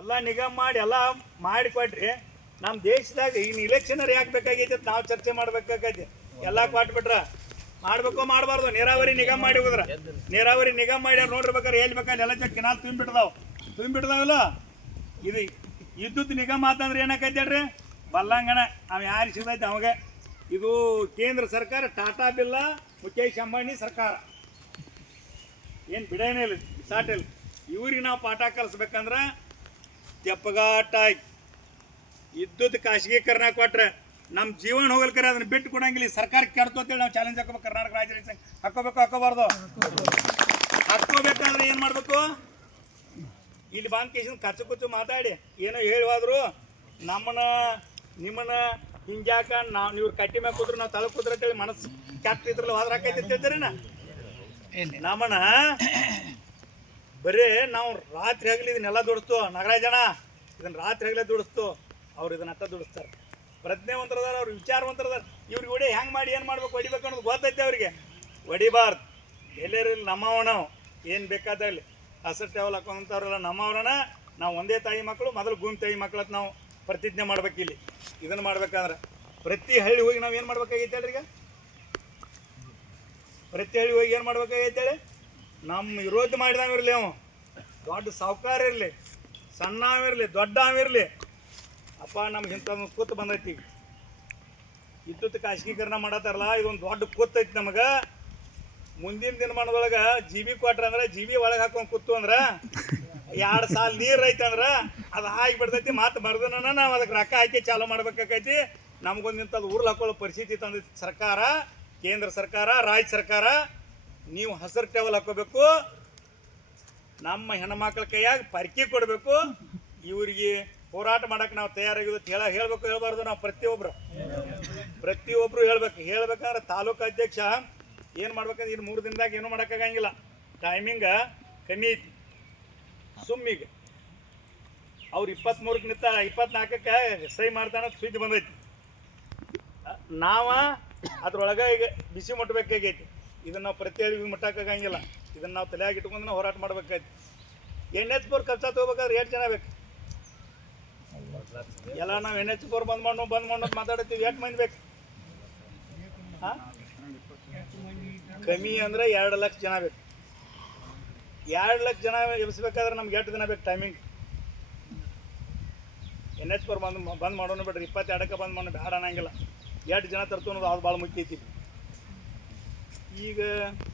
ಎಲ್ಲ ನಿಗಮ ಮಾಡಿ ಎಲ್ಲ ಮಾಡಿಕೊಟ್ರಿ. ನಮ್ಮ ದೇಶದಾಗ ಇನ್ನು ಇಲೆಕ್ಷನರ್ ಯಾಕೆ ಬೇಕಾಗೈತೆ ನಾವು ಚರ್ಚೆ ಮಾಡ್ಬೇಕಾಗೈತೆ. ಎಲ್ಲ ಕೊಟ್ಬಿಟ್ರ ಮಾಡ್ಬೇಕು ಮಾಡಬಾರ್ದು. ನೀರಾವರಿ ನಿಗಮ ಮಾಡಿ ಹೋದ್ರ ನೀರಾವರಿ ನಿಗಮ ಮಾಡ್ಯಾರ ನೋಡಿರ್ಬೇಕಾರೆ ಎಲ್ಲಿ ಬೇಕಾದ್ರೆ ಎಲ್ಲ ಕೆನಾಲ್ ತುಂಬಿಡ್ದಾವಲ್ಲ. ಇದು ವಿದ್ಯುತ್ ನಿಗಮ ಅಂತಂದ್ರೆ ಏನಾಕೈತೆ ಹೇಳ್ರಿ, ಬಲ್ಲಂಗಣ ಅವ ಯಾರು ಸಿಗ್ತೈತೆ ಅವಾಗ. ಇದು ಕೇಂದ್ರ ಸರ್ಕಾರ, ಟಾಟಾ ಬಿರ್ಲಾ, ಮುಖೇಶ್ ಅಂಬಾನಿ ಸರ್ಕಾರ ಏನು ಬಿಡೇನೇ ಇಲ್ಲ, ಸಾಟಿಲ್ಲ. ಇವ್ರಿಗೆ ನಾವು ಪಾಠ ಕಲಿಸ್ಬೇಕಂದ್ರೆ ತೆಪ್ಪಗಾಟಾಗಿ ವಿದ್ಯುತ್ ಖಾಸಗೀಕರಣ ಕೊಟ್ರೆ ನಮ್ಮ ಜೀವನ ಹೋಗಲ್ಕರೆ ಅದನ್ನ ಬಿಟ್ಟು ಕೊಡಂಗಿಲ್ಲ. ಸರ್ಕಾರಕ್ಕೆ ಕೆಡ್ತು ಅಂತೇಳಿ ನಾವು ಚಾಲೆಂಜ್ ಹಾಕೋಬೇಕು. ಕರ್ನಾಟಕ ರಾಜ್ಯ ರೈತ ಸಂಘ ಹಾಕೋಬೇಕು, ಹಾಕೋಬಾರ್ದು. ಹಾಕೋಬೇಕಾದ್ರೆ ಏನು ಮಾಡಬೇಕು, ಇಲ್ಲಿ ಬಂದ್ ಕೇಸಿನ ಕಚ್ಚು ಮಾತಾಡಿ ಏನೋ ಹೇಳಿವಾದ್ರು ನಿಮ್ಮನ್ನ ಹಿಂಗ್ಯಾಕ ನೀವು ಕಟ್ಟಿ ಮ್ಯಾಗ ಕೂತ್ರು ನಾವು ತಳ ಕೂತ್ರ ಅಂತೇಳಿ ಮನಸ್ಸು ಕೆಟ್ಟಿದ್ರಲ್ಲ ಹೋದ್ರ ಹಾಕೈತಿ ಅಂತ ಹೇಳ್ತಾರೇನ. ನಮ್ಮನ್ನ ಬರೇ ನಾವು ರಾತ್ರಿ ಆಗಲಿ ಇದನ್ನೆಲ್ಲ ದುಡಿಸ್ತು, ನಗರ ಜನ ಇದನ್ನ ರಾತ್ರಿ ಆಗಲೇ ದುಡಿಸ್ತು, ಅವ್ರು ಇದನ್ನ ಅಟ್ಟ ದುಡಿಸ್ತಾರೆ. ಪ್ರಜ್ಞೆವಂತರದಾರ, ಅವ್ರು ವಿಚಾರವಂತರದಾರ. ಇವ್ರಿಗೆ ಹೊಡಿ ಹೆಂಗೆ ಮಾಡಿ ಏನು ಮಾಡ್ಬೇಕು, ಹೊಡಿಬೇಕು ಅನ್ನೋದು ಗೊತ್ತೈತೆ ಅವ್ರಿಗೆ. ಹೊಡಿಬಾರ್ದು. ಎಲ್ಲರಿಲ್ಲ ನಮ್ಮವ, ನಾವು ಏನು ಬೇಕಾದಲ್ಲಿ ಹಸಿರು ಟೇವಲ್ ಹಾಕೊಂತವ್ರೆಲ್ಲ ನಮ್ಮವ್ರನ್ನ. ನಾವು ಒಂದೇ ತಾಯಿ ಮಕ್ಕಳು, ಮೊದಲು ಭೂಮಿ ತಾಯಿ ಮಕ್ಕಳು ಅಂತ ನಾವು ಪ್ರತಿಜ್ಞೆ ಮಾಡ್ಬೇಕು. ಇಲ್ಲಿ ಇದನ್ನು ಮಾಡ್ಬೇಕಂದ್ರೆ ಪ್ರತಿ ಹಳ್ಳಿ ಹೋಗಿ ನಾವು ಏನು ಮಾಡ್ಬೇಕಾಗೈತೆ ಹೇಳ್ರಿ. ಈಗ ಪ್ರತಿ ಹಳ್ಳಿ ಹೋಗಿ ಏನು ಮಾಡ್ಬೇಕಾಗೈತೆ ಹೇಳಿ, ನಮ್ಮ ವಿರೋಧ ಮಾಡಿದವಿರಲಿ, ಅವ ದೊಡ್ಡ ಸಾಹುಕಾರ ಇರಲಿ, ಸಣ್ಣವಿರಲಿ, ದೊಡ್ಡವಿರಲಿ, ಅಪ್ಪ ನಮ್ಗೆ ಇಂಥದ್ದು ಕೂತು ಬಂದೈತಿ. ವಿದ್ಯುತ್ ಖಾಸಗೀಕರಣ ಮಾಡತ್ತಾರಲ್ಲ, ಇದೊಂದು ದೊಡ್ಡ ಕೂತೈತಿ ನಮಗೆ. ಮುಂದಿನ ದಿನಮಾನದೊಳಗೆ ಜೀಬಿ ಕೊಟ್ರೆ ಅಂದ್ರೆ ಜೀಬಿ ಒಳಗೆ ಹಾಕೊಂಡು ಕೂತು ಅಂದ್ರೆ 2 ಸಾಲ ನೀರು ಐತೆ ಅಂದ್ರೆ ಅದು ಆಗಿಬಿಡ್ತೈತಿ. ಮತ್ತು ಮರ್ದನ ನಾವು ಅದಕ್ಕೆ ರೊಕ್ಕ ಹಾಕಿ ಚಾಲೂ ಮಾಡ್ಬೇಕಾಕೈತಿ. ನಮಗೊಂದು ಇಂಥದ್ದು ಊರ್ಲು ಹಾಕೊಳ್ಳೋ ಪರಿಸ್ಥಿತಿ ತಂದೈತಿ ಸರ್ಕಾರ, ಕೇಂದ್ರ ಸರ್ಕಾರ, ರಾಜ್ಯ ಸರ್ಕಾರ. ನೀವು ಹಸಿರು ಟೇವಲ್ ಹಾಕೋಬೇಕು, ನಮ್ಮ ಹೆಣ್ಮಕ್ಳ ಕೈಯಾಗ ಪರ್ಕಿ ಕೊಡಬೇಕು. ಇವ್ರಿಗೆ ಹೋರಾಟ ಮಾಡಕ್ಕೆ ನಾವು ತಯಾರಾಗಿದ್ದು ಹೇಳ್ಬೇಕು, ಹೇಳ್ಬಾರ್ದು. ನಾವು ಪ್ರತಿಯೊಬ್ಬರು ಹೇಳ್ಬೇಕಂದ್ರೆ ತಾಲೂಕು ಅಧ್ಯಕ್ಷ ಏನು ಮಾಡ್ಬೇಕಂದ್ರೆ ಇನ್ನು 3 ದಿನದಾಗ ಏನೂ ಮಾಡೋಕ್ಕಾಗಂಗಿಲ್ಲ. ಟೈಮಿಂಗ ಕಮ್ಮಿ ಐತಿ. ಸುಮ್ಮಿಗೆ ಅವ್ರು 23ಕ್ಕೆ ನಿಂತ 24ಕ್ಕೆ ಸಹಿ ಮಾಡ್ತಾನೆ ಸುದ್ದಿ ಬಂದೈತಿ. ನಾವು ಅದ್ರೊಳಗೆ ಈಗ ಬಿಸಿ ಮುಟ್ಟಬೇಕಾಗೈತಿ. ಇದನ್ನು ನಾವು ಪ್ರತಿ ಹಳ್ಳಿಗೆ ಮುಟ್ಟಕ್ಕಾಗಂಗಿಲ್ಲ. ಇದನ್ನು ನಾವು ತಲೆಯಾಗಿ ಇಟ್ಕೊಂಡು ನಾವು ಹೋರಾಟ ಮಾಡ್ಬೇಕಾಯ್ತು. NH4 ಕಚ್ಚಾ ತೊಗೋಬೇಕಾದ್ರೆ 8 ಜನ ಬೇಕು. ಎಲ್ಲ ನಾವು NH4 ಬಂದ್ ಮಾಡೋದು ಮಾತಾಡ್ತೀವಿ. 8 ಮಂದಿ ಬೇಕು. ಹಾಂ, ಕಮ್ಮಿ ಅಂದರೆ 2 ಲಕ್ಷ ಜನ ಬೇಕು. 2 ಲಕ್ಷ ಜನ ಎಬ್ಸ್ಬೇಕಾದ್ರೆ ನಮ್ಗೆ 8 ದಿನ ಬೇಕು ಟೈಮಿಂಗ್. NH4 ಬಂದ್ ಮಾಡೋಣ ಬಿಡ್ರಿ, 22ಕ್ಕೆ ಬಂದ್ ಮಾಡೋಣ ಬೇಡ ಅನ್ನಂಗಿಲ್ಲ. 8 ಜನ ತರ್ತು ಅನ್ನೋದು ಅದು ಭಾಳ ಮುಖ್ಯ ಐತಿ ಈಗ.